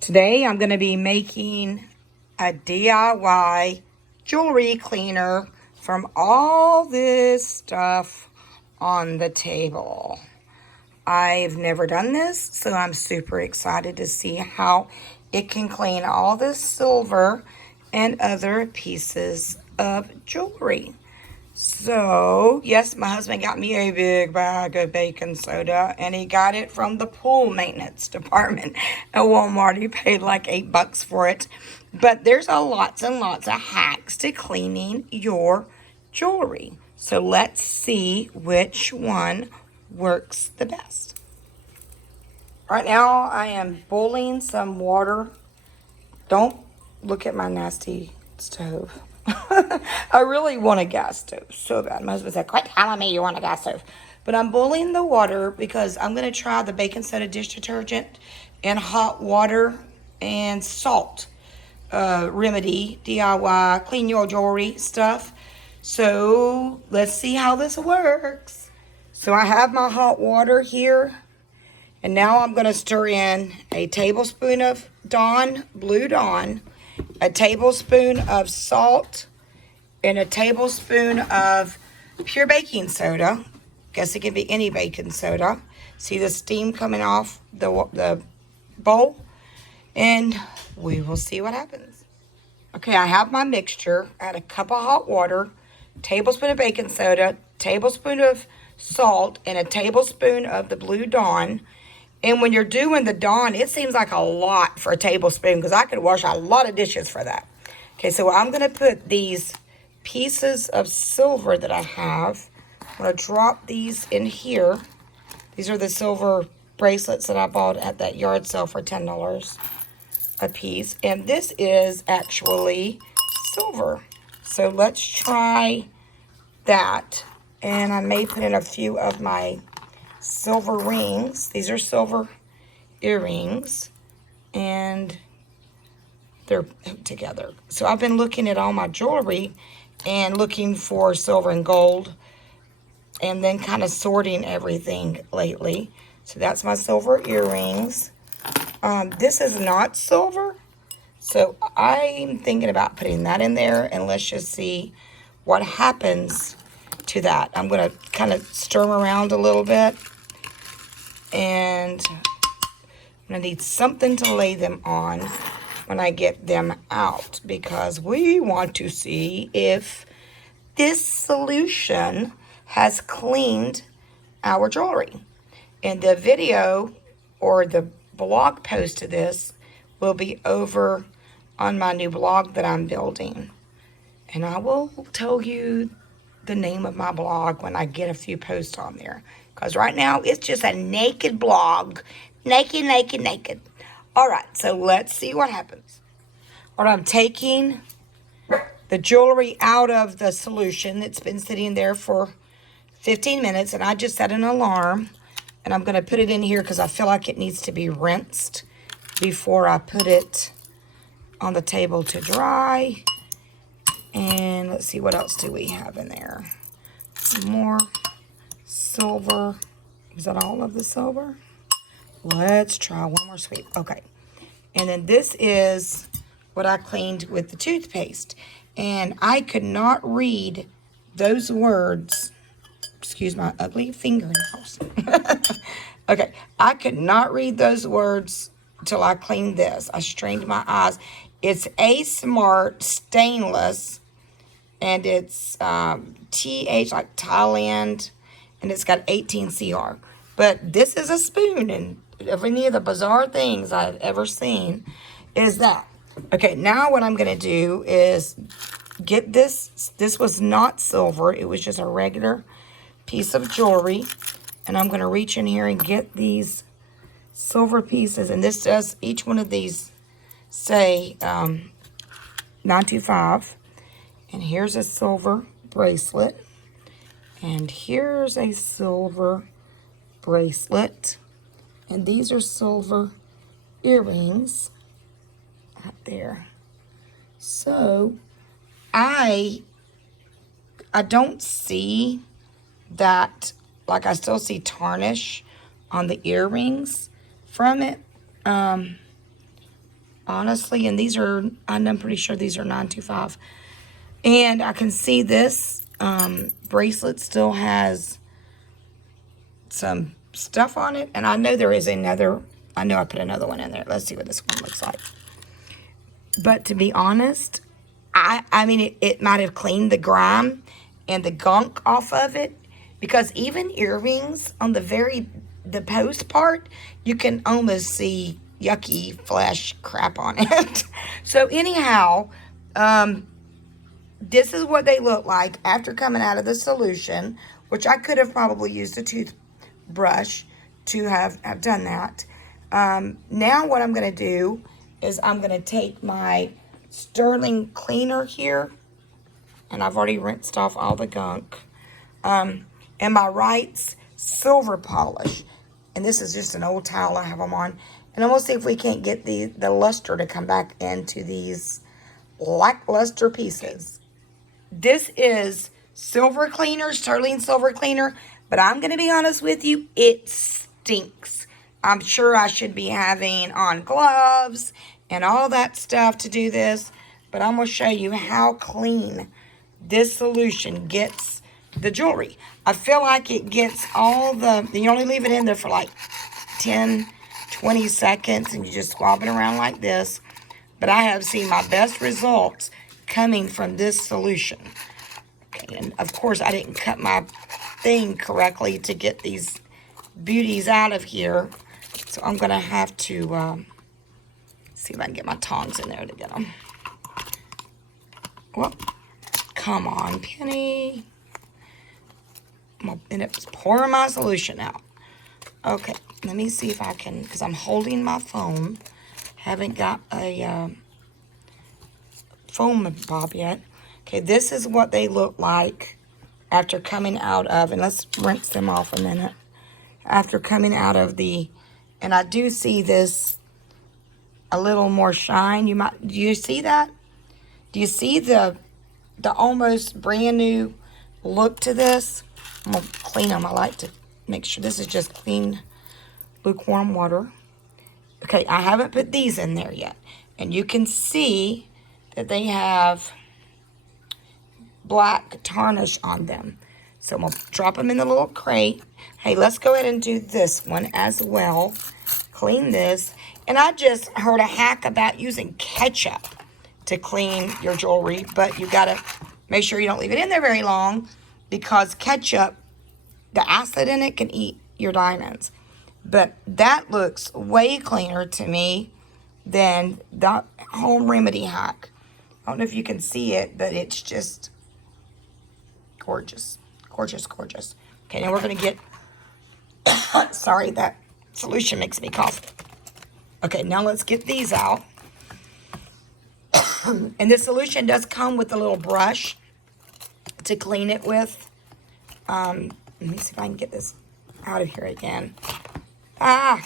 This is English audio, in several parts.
Today I'm going to be making a DIY jewelry cleaner from all this stuff on the table. I've never done this, so I'm super excited to see how it can clean all this silver and other pieces of jewelry. So, yes, my husband got me a big bag of baking soda, and he got it from the pool maintenance department at Walmart. He paid like $8 for it. But there's lots and lots of hacks to cleaning your jewelry. So let's see which one works the best. Right now, I am boiling some water. Don't look at my nasty stove. I really want a gas stove so bad. My husband said, quit telling me you want a gas stove. But I'm boiling the water because I'm going to try the baking soda dish detergent and hot water and salt remedy, DIY, clean your jewelry stuff. So let's see how this works. So I have my hot water here. And now I'm going to stir in a tablespoon of Blue Dawn, a tablespoon of salt, and a tablespoon of pure baking soda. Guess it can be any baking soda. See the steam coming off the bowl? And we will see what happens. Okay, I have my mixture. I had a cup of hot water, tablespoon of baking soda, tablespoon of salt, and a tablespoon of the Blue Dawn. And when you're doing the Dawn, it seems like a lot for a tablespoon because I could wash a lot of dishes for that. Okay, so I'm going to put these pieces of silver that I have. I'm going to drop these in here. These are the silver bracelets that I bought at that yard sale for $10 a piece. And this is actually silver. So let's try that. And I may put in a few of my silver rings. These are silver earrings, and they're hooked together. So I've been looking at all my jewelry and looking for silver and gold, and then kind of sorting everything lately. So that's my silver earrings. This is not silver, so I'm thinking about putting that in there, and let's just see what happens to that. I'm going to kind of stir them around a little bit. And I'm going to need something to lay them on when I get them out, because we want to see if this solution has cleaned our jewelry. And the video or the blog post to this will be over on my new blog that I'm building. And I will tell you the name of my blog when I get a few posts on there. Because right now, it's just a naked blog. Naked, naked, naked. All right, so let's see what happens. All right, I'm taking the jewelry out of the solution. It's been sitting there for 15 minutes, and I just set an alarm. And I'm going to put it in here because I feel like it needs to be rinsed before I put it on the table to dry. And let's see, what else do we have in there? Some more silver. Is that all of the silver? Let's try one more sweep. Okay. And then this is what I cleaned with the toothpaste. And I could not read those words. Excuse my ugly fingernails. Okay. I could not read those words till I cleaned this. I strained my eyes. It's A Smart Stainless. And it's TH, like Thailand. And it's got 18 CR. But this is a spoon, and of any of the bizarre things I've ever seen is that. Okay, now what I'm going to do is get this. This was not silver. It was just a regular piece of jewelry. And I'm going to reach in here and get these silver pieces. And this does, each one of these say 925. And here's a silver bracelet. And here's a silver bracelet. And these are silver earrings right there. So I don't see that like I still see tarnish on the earrings from it. Honestly, and these are, I'm pretty sure these are 925. And I can see this bracelet still has some stuff on it. And I know there is another, I know I put another one in there. Let's see what this one looks like. But to be honest, I mean, it might have cleaned the grime and the gunk off of it. Because even earrings on the post part, you can almost see yucky flesh crap on it. So anyhow, this is what they look like after coming out of the solution, which I could have probably used a toothbrush to have done that. Now what I'm going to do is I'm going to take my sterling cleaner here, and I've already rinsed off all the gunk, and my Wright's silver polish, and this is just an old towel I have them on, and I'm going to see if we can't get the luster to come back into these lackluster pieces. This is silver cleaner, sterling silver cleaner, but I'm going to be honest with you, it stinks. I'm sure I should be having on gloves and all that stuff to do this, but I'm going to show you how clean this solution gets the jewelry. I feel like it gets all you only leave it in there for like 10, 20 seconds, and you just swab it around like this. But I have seen my best results coming from this solution. Okay, and of course I didn't cut my thing correctly to get these beauties out of here. So I'm going to have to see if I can get my tongs in there to get them. Well, come on, Penny. I'm going to end up pouring my solution out. Okay, let me see if I can, because I'm holding my phone. Haven't got a foam bob yet. Okay, this is what they look like after coming out of, and let's rinse them off a minute. After coming out of and I do see this a little more shine. Do you see that? Do you see the almost brand new look to this? I'm gonna clean them. I like to make sure this is just clean, lukewarm water. Okay, I haven't put these in there yet. And you can see that they have black tarnish on them. So I'm going to drop them in the little crate. Hey, let's go ahead and do this one as well. Clean this. And I just heard a hack about using ketchup to clean your jewelry. But you got to make sure you don't leave it in there very long, because ketchup, the acid in it, can eat your diamonds. But that looks way cleaner to me than the home remedy hack. I don't know if you can see it, but it's just gorgeous. Gorgeous, gorgeous. Okay, now we're going to get... Sorry, that solution makes me cough. Okay, now let's get these out. And this solution does come with a little brush to clean it with. Let me see if I can get this out of here again. I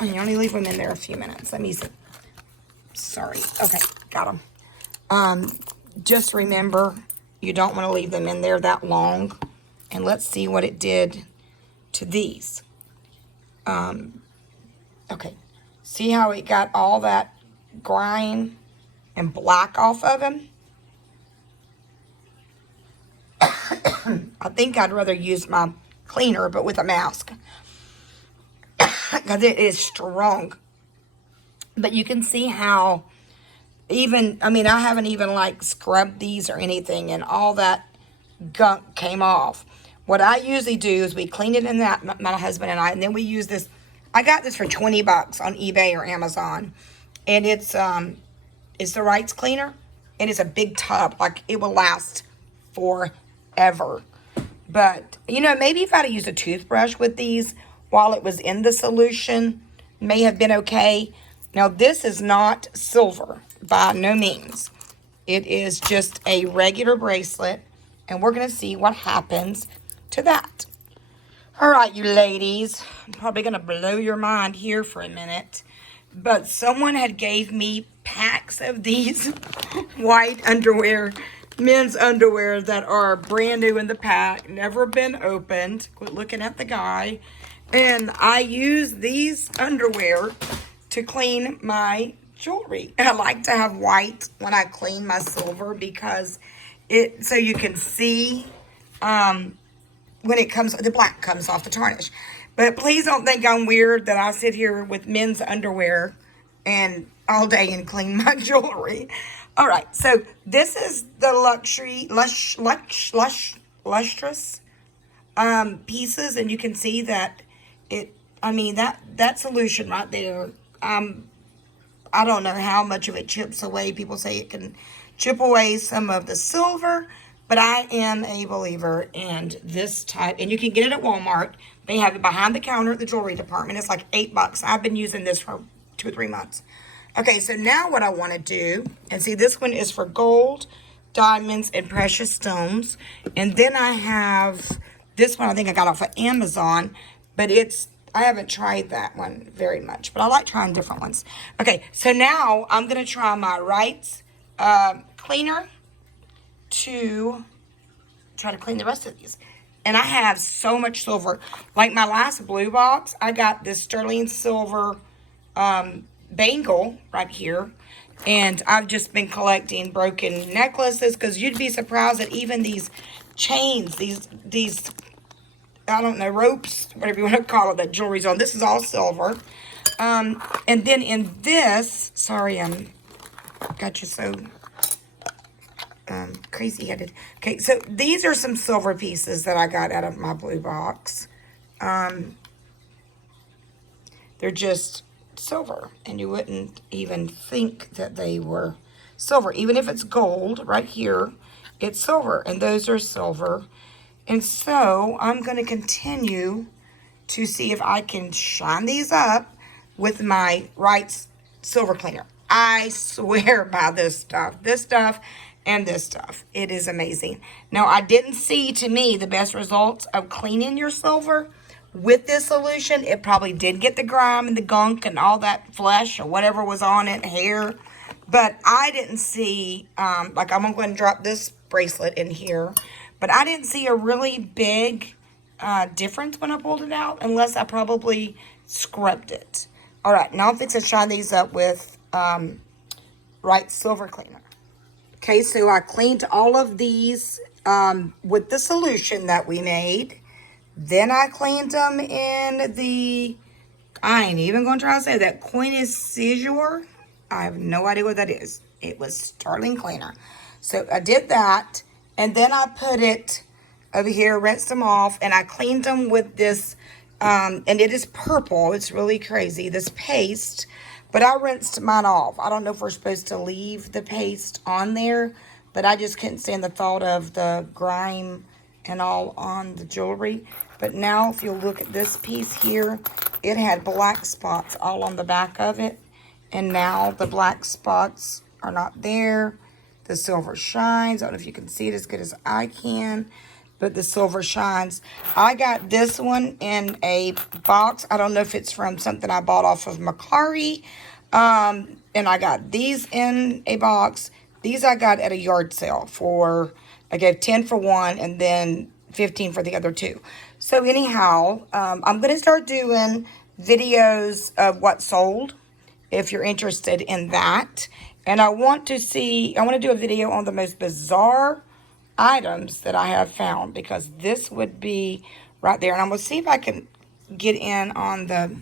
only leave them in there a few minutes. Let me see. Sorry. Okay, got them. Just remember, you don't want to leave them in there that long. And let's see what it did to these. Okay. See how it got all that grime and black off of them? I think I'd rather use my cleaner, but with a mask, because it is strong. But you can see how I haven't even like scrubbed these or anything, and all that gunk came off. What I usually do is we clean it in that, my husband and I, and then we use this. I got this for 20 bucks on eBay or Amazon, and it's the Wright's cleaner, and it's a big tub. Like, it will last forever. But, maybe if I'd have used a toothbrush with these while it was in the solution, may have been okay. Now, this is not silver by no means. It is just a regular bracelet, and we're going to see what happens to that. All right, you ladies, I'm probably going to blow your mind here for a minute, but someone had gave me packs of these white underwear men's underwear that are brand new in the pack, never been opened. Quit looking at the guy. And I use these underwear to clean my jewelry. And I like to have white when I clean my silver because so you can see when it comes, the black comes off the tarnish. But please don't think I'm weird that I sit here with men's underwear and all day and clean my jewelry. All right, so this is the lustrous pieces, and you can see that that solution right there. I don't know how much of it chips away. People say it can chip away some of the silver, but I am a believer in this type, and you can get it at Walmart. They have it behind the counter at the jewelry department. It's like $8. I've been using this for 2 or 3 months. Okay, so now what I want to do, and see, this one is for gold, diamonds, and precious stones. And then I have this one I think I got off of Amazon, but I haven't tried that one very much, but I like trying different ones. Okay, so now I'm going to try my Rights cleaner to try to clean the rest of these. And I have so much silver. Like my last blue box, I got this sterling silver bangle right here. And I've just been collecting broken necklaces because you'd be surprised that even these chains, these I don't know, ropes, whatever you want to call it, that jewelry's on. This is all silver. And then in this, sorry, got you so crazy-headed. Okay, so these are some silver pieces that I got out of my blue box. They're just silver, and you wouldn't even think that they were silver. Even if it's gold, right here, it's silver, and those are silver. And so I'm going to continue to see if I can shine these up with my Rights silver cleaner. I swear by this stuff and this stuff. It is amazing. Now, I didn't see, to me, the best results of cleaning your silver with this solution. It probably did get the grime and the gunk and all that flesh or whatever was on it, hair. But I didn't see, like I'm going to drop this bracelet in here. But I didn't see a really big difference when I pulled it out, unless I probably scrubbed it. All right, now I'm fixing to shine these up with Rights silver cleaner. Okay, so I cleaned all of these with the solution that we made. Then I cleaned them in the, I ain't even going to try to say that, Connoisseur. I have no idea what that is. It was sterling cleaner. So I did that, and then I put it over here, rinsed them off, and I cleaned them with this, and it is purple. It's really crazy, this paste. But I rinsed mine off. I don't know if we're supposed to leave the paste on there, but I just couldn't stand the thought of the grime and all on the jewelry. But now if you'll look at this piece here, it had black spots all on the back of it. And now the black spots are not there. The silver shines. I don't know if you can see it as good as I can, but the silver shines. I got this one in a box. I don't know if it's from something I bought off of Mercari. And I got these in a box. These I got at a yard sale for, I gave 10 for one and then 15 for the other two. So anyhow, I'm going to start doing videos of what sold, if you're interested in that. And I want to do a video on the most bizarre items that I have found, because this would be right there. And I'm going to see if I can get in on the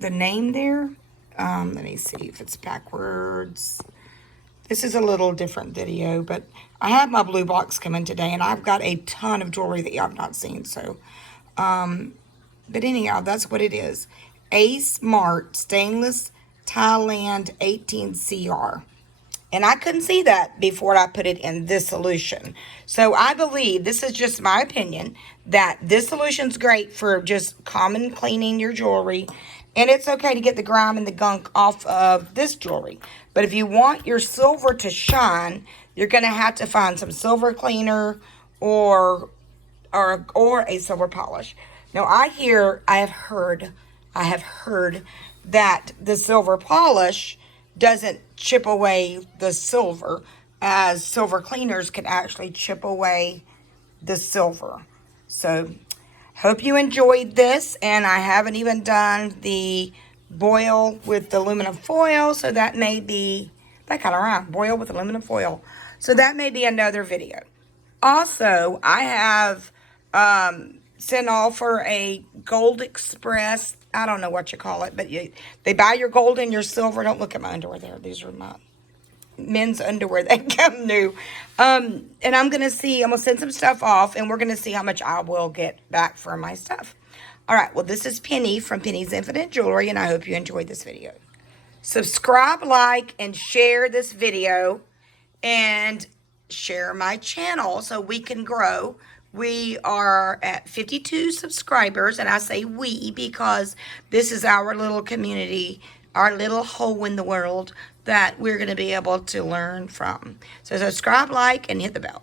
name there. Let me see if it's backwards. This is a little different video, but I have my blue box coming today, and I've got a ton of jewelry that y'all have not seen. So, but anyhow, that's what it is. A Smart Stainless Thailand 18CR. And I couldn't see that before I put it in this solution. So I believe, this is just my opinion, that this solution's great for just common cleaning your jewelry. And it's okay to get the grime and the gunk off of this jewelry. But if you want your silver to shine, you're going to have to find some silver cleaner or a silver polish. Now I have heard that the silver polish doesn't chip away the silver, as silver cleaners can actually chip away the silver. So hope you enjoyed this, and I haven't even done the boil with the aluminum foil, so that may be, that kind of rhyme, boil with aluminum foil. So that may be another video. Also, I have sent off for a Gold Express, I don't know what you call it, but they buy your gold and your silver. Don't look at my underwear there. These are my men's underwear that come new. And I'm going to send some stuff off, and we're going to see how much I will get back for my stuff. All right, well, this is Penny from Penny's Infinite Jewelry, and I hope you enjoyed this video. Subscribe, like, and share this video, and share my channel so we can grow. We are at 52 subscribers, and I say we because this is our little community, our little hole in the world that we're going to be able to learn from. So subscribe, like, and hit the bell.